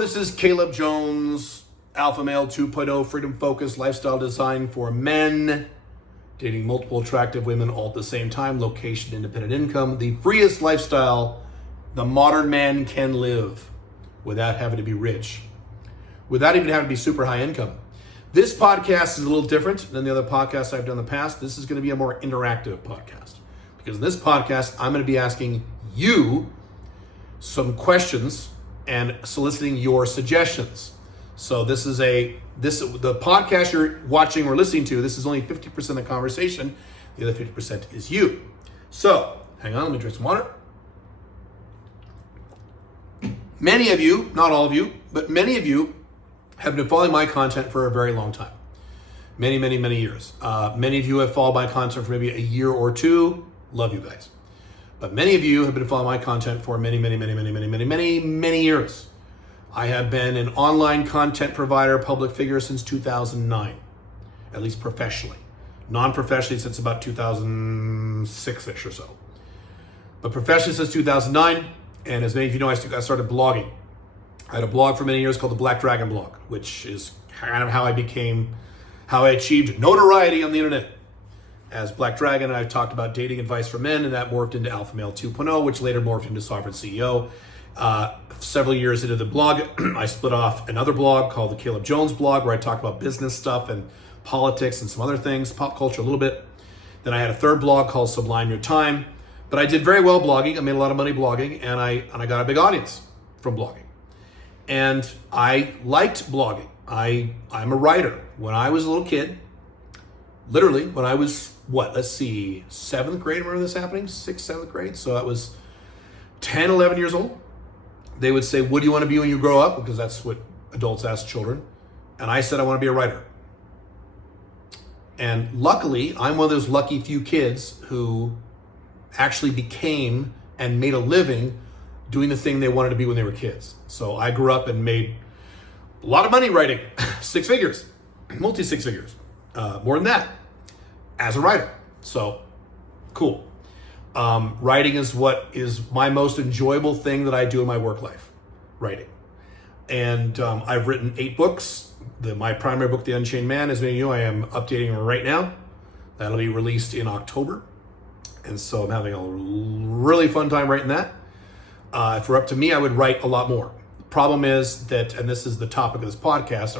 This is Caleb Jones, Alpha Male 2.0, Freedom Focused Lifestyle Design for Men, dating multiple attractive women all at the same time, location, independent income, the freest lifestyle the modern man can live without having to be rich, without even having to be super high income. This podcast is a little different than the other podcasts I've done in the past. This is going to be a more interactive podcast because in this podcast, I'm going to be asking you some questions and soliciting your suggestions. So the podcast you're watching or listening to, this is only 50% of the conversation. The other 50% is you. So hang on, let me drink some water. Many of you, not all of you, but many of you have been following my content for a very long time. Many, many, many years. Many of you have followed my content for maybe a year or two. Love you guys. But many of you have been following my content for many, many, many, many, many, many, many, many years. I have been an online content provider, public figure since 2009, at least professionally. Non-professionally since about 2006-ish or so. But professionally since 2009, and as many of you know, I started blogging. I had a blog for many years called the Black Dragon Blog, which is kind of how I achieved notoriety on the internet. As Black Dragon, I talked about dating advice for men, and that morphed into Alpha Male 2.0, which later morphed into Sovereign CEO. Several years into the blog, I split off another blog called the Caleb Jones blog, where I talked about business stuff and politics and some other things, pop culture a little bit. Then I had a third blog called Sublime Your Time. But I did very well blogging. I made a lot of money blogging, and I got a big audience from blogging. And I liked blogging. I'm a writer. When I was a little kid, literally, when I was, 7th grade, remember this happening? 6th, 7th grade? So I was 10, 11 years old. They would say, what do you want to be when you grow up? Because that's what adults ask children. And I said, I want to be a writer. And luckily, I'm one of those lucky few kids who actually became and made a living doing the thing they wanted to be when they were kids. So I grew up and made a lot of money writing, 6 figures, multi-6 figures, more than that, as a writer. So cool. Writing is what is my most enjoyable thing that I do in my work life, writing. And I've written 8 books. My primary book, The Unchained Man, as many of you know, I am updating right now. That'll be released in October. And so I'm having a really fun time writing that. If it were up to me, I would write a lot more. The problem is that, and this is the topic of this podcast,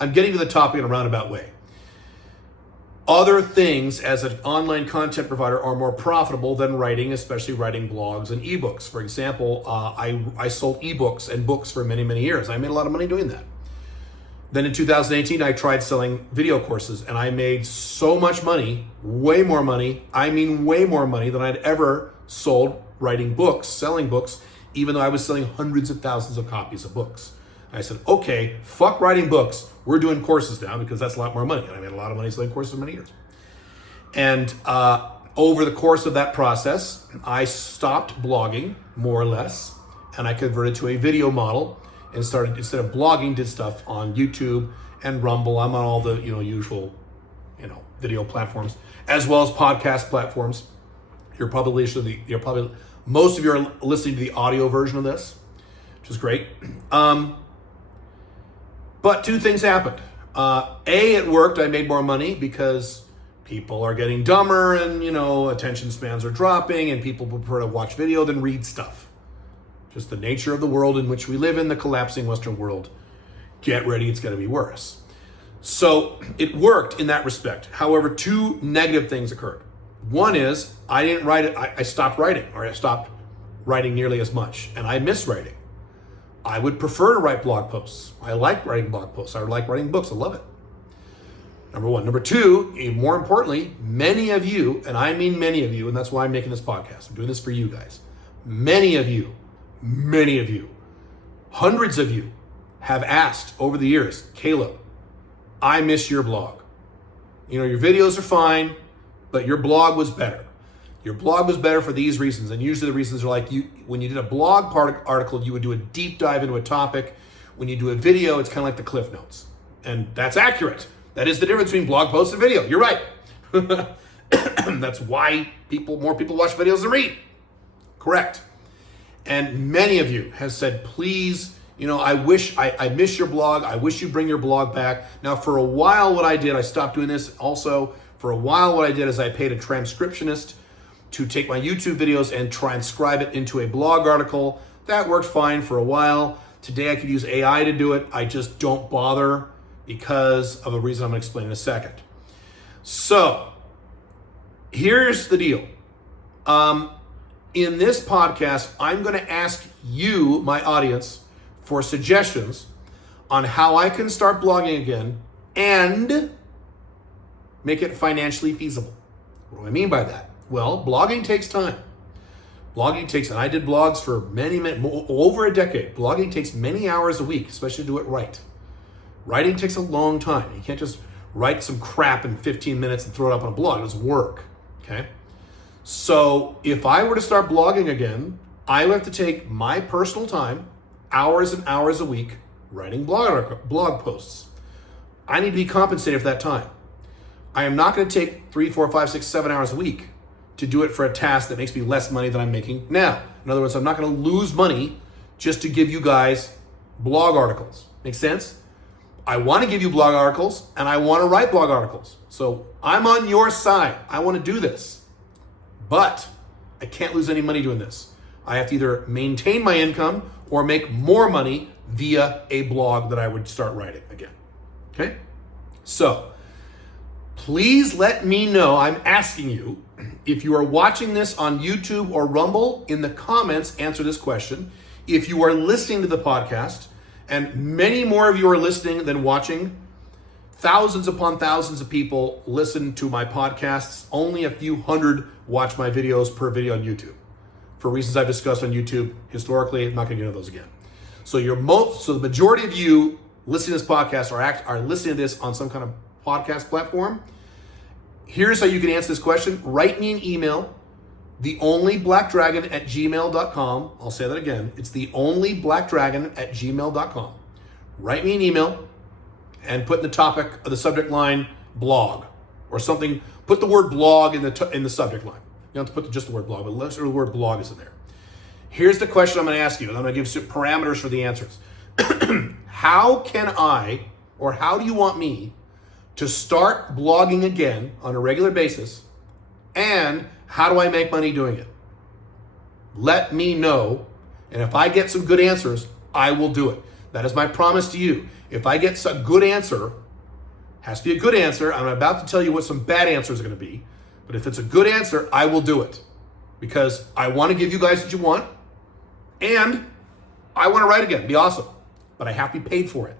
I'm getting to the topic in a roundabout way. Other things as an online content provider are more profitable than writing, especially writing blogs and ebooks. For example, I sold ebooks and books for many, many years. I made a lot of money doing that. Then in 2018, I tried selling video courses, and I made so much money, way more money than I'd ever sold writing books, selling books, even though I was selling hundreds of thousands of copies of books. I said, okay, fuck writing books. We're doing courses now because that's a lot more money. And I made a lot of money selling courses for many years. And over the course of that process, I stopped blogging, more or less, and I converted to a video model and started, instead of blogging, did stuff on YouTube and Rumble. I'm on all the usual video platforms, as well as podcast platforms. Most of you are listening to the audio version of this, which is great. But 2 things happened. It worked. I made more money because people are getting dumber and, attention spans are dropping and people prefer to watch video than read stuff. Just the nature of the world in which we live in, the collapsing Western world. Get ready, it's going to be worse. So it worked in that respect. However, 2 negative things occurred. One is I didn't write it. I stopped writing, or I stopped writing nearly as much, and I miss writing. I would prefer to write blog posts. I like writing blog posts. I like writing books. I love it. Number 1. Number 2, even more importantly, many of you, and I mean many of you, and that's why I'm making this podcast. I'm doing this for you guys. Many of you, hundreds of you have asked over the years, Caleb, I miss your blog. Your videos are fine, but your blog was better. Your blog was better for these reasons. And usually the reasons are like, when you did a blog article, you would do a deep dive into a topic. When you do a video, it's kind of like the Cliff Notes. And that's accurate. That is the difference between blog posts and video. You're right. That's why more people watch videos than read. Correct. And many of you have said, please I miss your blog. I wish you bring your blog back. Now, for a while, what I did, I stopped doing this also. For a while, what I did is I paid a transcriptionist to take my YouTube videos and transcribe it into a blog article. That worked fine for a while. Today, I could use AI to do it. I just don't bother because of a reason I'm going to explain in a second. So, here's the deal. In this podcast, I'm going to ask you, my audience, for suggestions on how I can start blogging again and make it financially feasible. What do I mean by that? Well, blogging takes time. And I did blogs for over a decade. Blogging takes many hours a week, especially to do it right. Writing takes a long time. You can't just write some crap in 15 minutes and throw it up on a blog. It doesn't work, okay? So if I were to start blogging again, I would have to take my personal time, hours and hours a week, writing blog posts. I need to be compensated for that time. I am not going to take 3, 4, 5, 6, 7 hours a week to do it for a task that makes me less money than I'm making now. In other words, I'm not going to lose money just to give you guys blog articles. Make sense? I want to give you blog articles and I want to write blog articles. So I'm on your side. I want to do this. But I can't lose any money doing this. I have to either maintain my income or make more money via a blog that I would start writing again. Okay? So, please let me know, I'm asking you, if you are watching this on YouTube or Rumble, in the comments, answer this question. If you are listening to the podcast, and many more of you are listening than watching, thousands upon thousands of people listen to my podcasts. Only a few hundred watch my videos per video on YouTube. For reasons I've discussed on YouTube historically, I'm not going to get into those again. So the majority of you listening to this podcast are listening to this on some kind of podcast platform. Here's how you can answer this question. Write me an email, theonlyblackdragon@gmail.com. I'll say that again. It's theonlyblackdragon@gmail.com. Write me an email and put in the topic of the subject line blog or something. Put the word blog in the subject line. You don't have to put just the word blog, but let's the word blog is in there. Here's the question I'm going to ask you, and I'm going to give some parameters for the answers. How do you want me to start blogging again on a regular basis, and how do I make money doing it? Let me know, and if I get some good answers, I will do it. That is my promise to you. If I get a good answer, has to be a good answer. I'm about to tell you what some bad answers are going to be, but if it's a good answer, I will do it because I want to give you guys what you want, and I want to write again. Be awesome, but I have to be paid for it.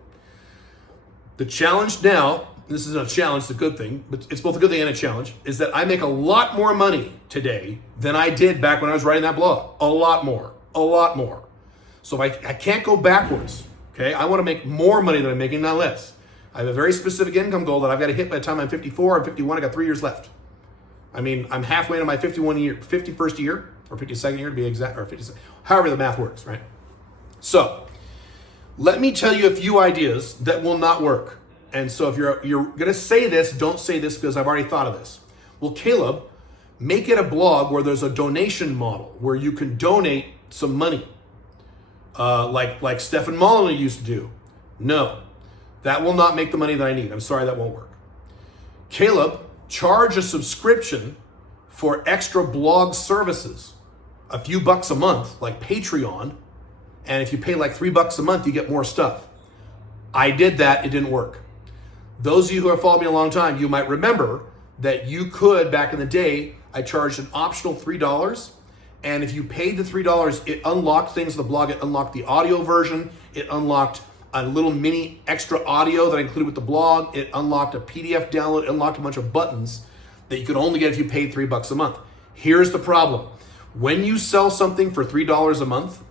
The challenge now, this isn't a challenge, it's a good thing, but it's both a good thing and a challenge, is that I make a lot more money today than I did back when I was writing that blog. A lot more. So if I can't go backwards, okay? I want to make more money than I'm making, not less. I have a very specific income goal that I've got to hit by the time I'm 54. I'm 51, I got 3 years left. I mean, I'm halfway into my 51st year, or 52nd year to be exact, or 50, however the math works, right? So, let me tell you a few ideas that will not work. And so if you're going to say this, don't say this because I've already thought of this. Well, Caleb, make it a blog where there's a donation model, where you can donate some money, like Stefan Molyneux used to do. No, that will not make the money that I need. I'm sorry, that won't work. Caleb, charge a subscription for extra blog services, a few bucks a month, like Patreon. And if you pay like $3 a month, you get more stuff. I did that, it didn't work. Those of you who have followed me a long time, you might remember that you could, back in the day, I charged an optional $3. And if you paid the $3, it unlocked things in the blog. It unlocked the audio version. It unlocked a little mini extra audio that I included with the blog. It unlocked a PDF download. It unlocked a bunch of buttons that you could only get if you paid $3 a month. Here's the problem. When you sell something for $3 a month,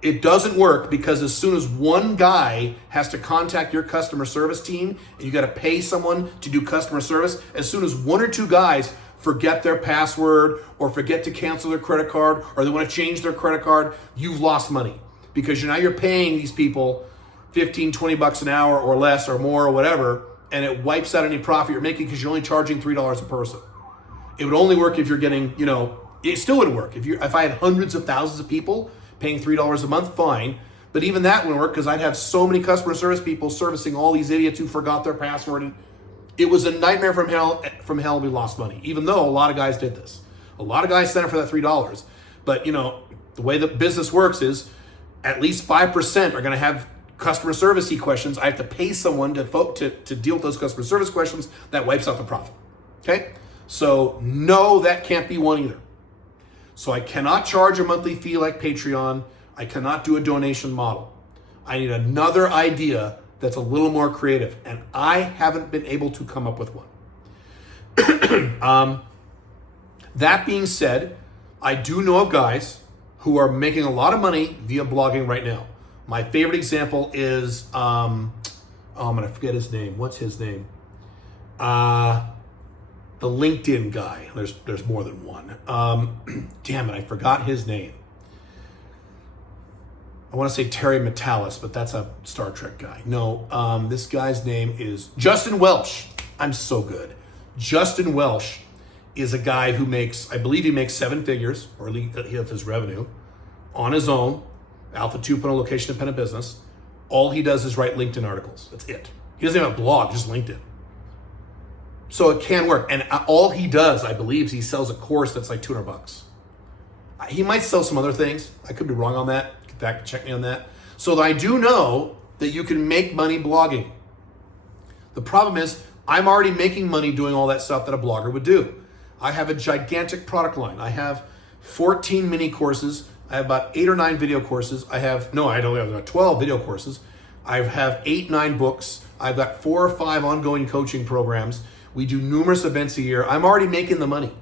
it doesn't work, because as soon as one guy has to contact your customer service team and you got to pay someone to do customer service, as soon as one or two guys forget their password or forget to cancel their credit card or they want to change their credit card, you've lost money, because now you're paying these people $15-20 an hour or less or more or whatever, and it wipes out any profit you're making because you're only charging $3 a person. It would only work if you're getting, it still wouldn't work. If I had hundreds of thousands of people paying $3 a month, fine. But even that wouldn't work because I'd have so many customer service people servicing all these idiots who forgot their password. And it was a nightmare from hell. We lost money, even though a lot of guys did this. A lot of guys signed up for that $3. But the way the business works is at least 5% are going to have customer service-y questions. I have to pay someone to deal with those customer service questions. That wipes out the profit. Okay? So no, that can't be one either. So I cannot charge a monthly fee like Patreon. I cannot do a donation model. I need another idea that's a little more creative, and I haven't been able to come up with one. That being said, I do know of guys who are making a lot of money via blogging right now. My favorite example is, I'm going to forget his name. What's his name? The LinkedIn guy. There's more than one. Damn it, I forgot his name. I want to say Terry Metalis, but that's a Star Trek guy. No, this guy's name is Justin Welsh. I'm so good. Justin Welsh is a guy who I believe he makes 7 figures, or at least of his revenue, on his own, Alpha 2.0 location dependent business. All he does is write LinkedIn articles. That's it. He doesn't have a blog, just LinkedIn. So it can work. And all he does, I believe, is he sells a course that's like $200. He might sell some other things. I could be wrong on that. Get back, check me on that. So I do know that you can make money blogging. The problem is I'm already making money doing all that stuff that a blogger would do. I have a gigantic product line. I have 14 mini courses. I have about 8 or 9 video courses. I only have about 12 video courses. I have 8, 9 books. I've got 4 or 5 ongoing coaching programs. We do numerous events a year. I'm already making the money.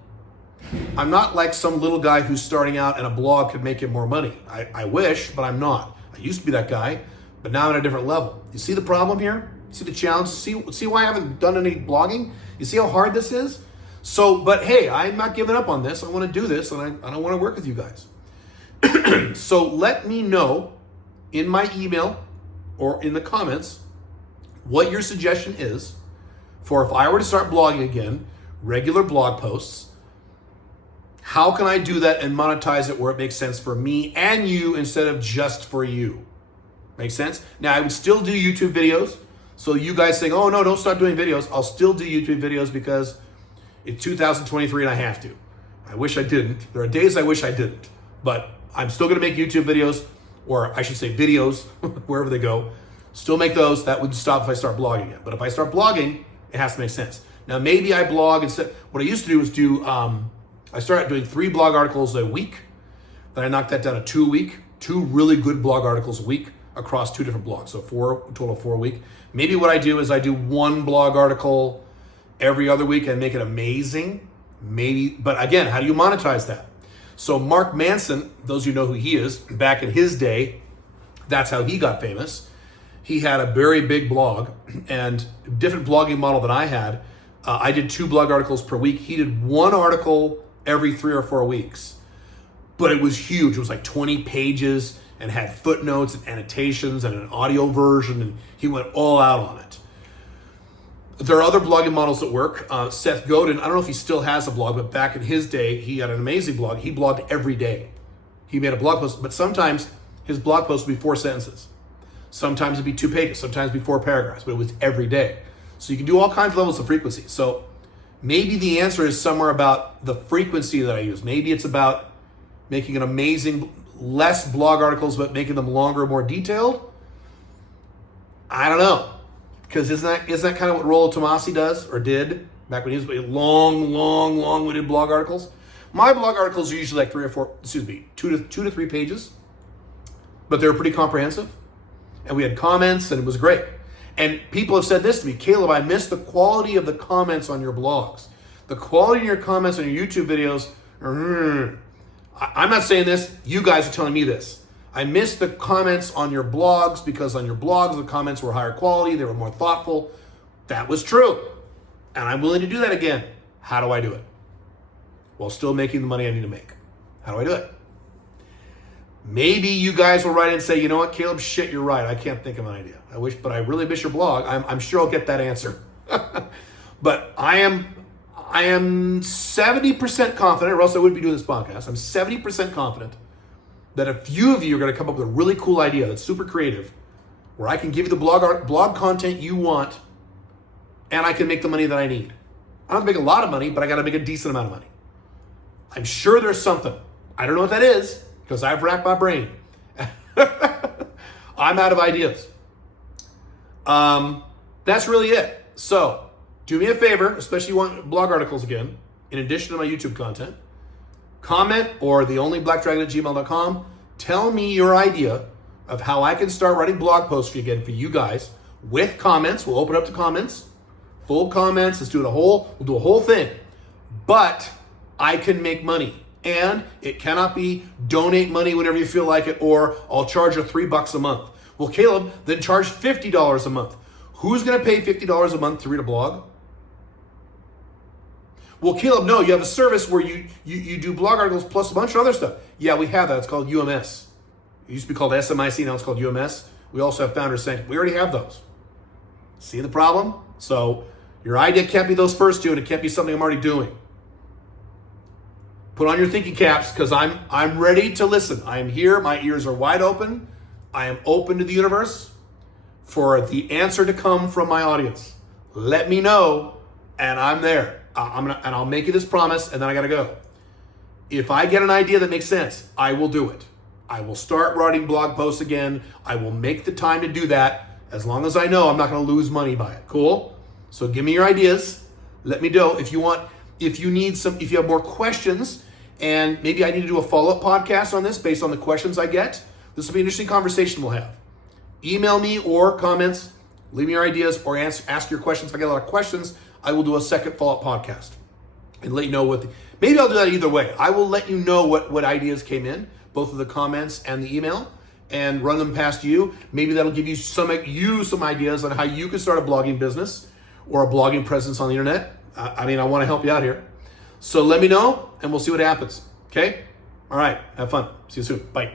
I'm not like some little guy who's starting out and a blog could make him more money. I wish, but I'm not. I used to be that guy, but now I'm at a different level. You see the problem here? See the challenge? See why I haven't done any blogging? You see how hard this is? So, but hey, I'm not giving up on this. I want to do this, and I don't want to work with you guys. So let me know in my email or in the comments what your suggestion is for if I were to start blogging again, regular blog posts. How can I do that and monetize it where it makes sense for me and you instead of just for you? Make sense? Now, I would still do YouTube videos. So you guys saying, oh no, don't start doing videos. I'll still do YouTube videos because it's 2023 and I have to. I wish I didn't. There are days I wish I didn't. But I'm still going to make YouTube videos, or I should say videos, wherever they go. Still make those. That would stop if I start blogging again. But if I start blogging, it has to make sense. Now, maybe I blog instead. What I used to do was I started doing 3 blog articles a week. Then I knocked that down to 2 a week. 2 really good blog articles a week across 2 different blogs. So a total of 4 a week. Maybe what I do is I do 1 blog article every other week and make it amazing. Maybe, but again, how do you monetize that? So Mark Manson, those of you know who he is, back in his day, that's how he got famous. He had a very big blog and different blogging model than I had. I did 2 blog articles per week. He did 1 article every 3 or 4 weeks, but it was huge. It was like 20 pages and had footnotes and annotations and an audio version, and he went all out on it. There are other blogging models that work. Seth Godin, I don't know if he still has a blog, but back in his day, he had an amazing blog. He blogged every day. He made a blog post, but sometimes his blog post would be 4 sentences. Sometimes it'd be 2 pages, sometimes it'd be 4 paragraphs, but it was every day. So you can do all kinds of levels of frequency. So maybe the answer is somewhere about the frequency that I use. Maybe it's about making an amazing, less blog articles, but making them longer, more detailed. I don't know. Because isn't that kind of what Rollo Tomasi does or did back when he was long-winded blog articles? My blog articles are usually like 2 to 3 pages, but they're pretty comprehensive. And we had comments and it was great. And people have said this to me, Caleb, I miss the quality of the comments on your blogs. The quality of your comments on your YouTube videos, I'm not saying this, you guys are telling me this. I miss the comments on your blogs because on your blogs, the comments were higher quality, they were more thoughtful. That was true. And I'm willing to do that again. How do I do it? While still making the money I need to make. How do I do it? Maybe you guys will write in and say, you know what, Caleb, shit, you're right. I can't think of an idea. I wish, but I really miss your blog. I'm sure I'll get that answer. But I am 70% confident, or else I wouldn't be doing this podcast. I'm 70% confident that a few of you are going to come up with a really cool idea that's super creative, where I can give you the blog content you want, and I can make the money that I need. I don't have to make a lot of money, but I got to make a decent amount of money. I'm sure there's something. I don't know what that is because I've racked my brain. I'm out of ideas. That's really it. So do me a favor, especially if you want blog articles again, in addition to my YouTube content, comment or theonlyblackdragon@gmail.com. Tell me your idea of how I can start writing blog posts for you guys with comments. We'll open up to comments, full comments. We'll do a whole thing. But I can make money. And it cannot be donate money whenever you feel like it, or I'll charge you $3 a month. Well, Caleb, then charge $50 a month. Who's going to pay $50 a month to read a blog? Well, Caleb, no, you have a service where you do blog articles plus a bunch of other stuff. Yeah, we have that. It's called UMS. It used to be called SMIC, now it's called UMS. We also have founders saying, we already have those. See the problem? So your idea can't be those first two, and it can't be something I'm already doing. Put on your thinking caps, because I'm ready to listen. I am here. My ears are wide open. I am open to the universe for the answer to come from my audience. Let me know, and I'm there. I'll make you this promise, and then I got to go. If I get an idea that makes sense, I will do it. I will start writing blog posts again. I will make the time to do that, as long as I know I'm not going to lose money by it. Cool? So give me your ideas. Let me know if you have more questions, and maybe I need to do a follow-up podcast on this based on the questions I get. This will be an interesting conversation we'll have. Email me or comments, leave me your ideas, or ask your questions. If I get a lot of questions, I will do a second follow-up podcast and let you know maybe I'll do that either way. I will let you know what ideas came in, both of the comments and the email, and run them past you. Maybe that'll give you some ideas on how you can start a blogging business or a blogging presence on the internet. I want to help you out here. So let me know, and we'll see what happens. Okay? All right. Have fun. See you soon. Bye.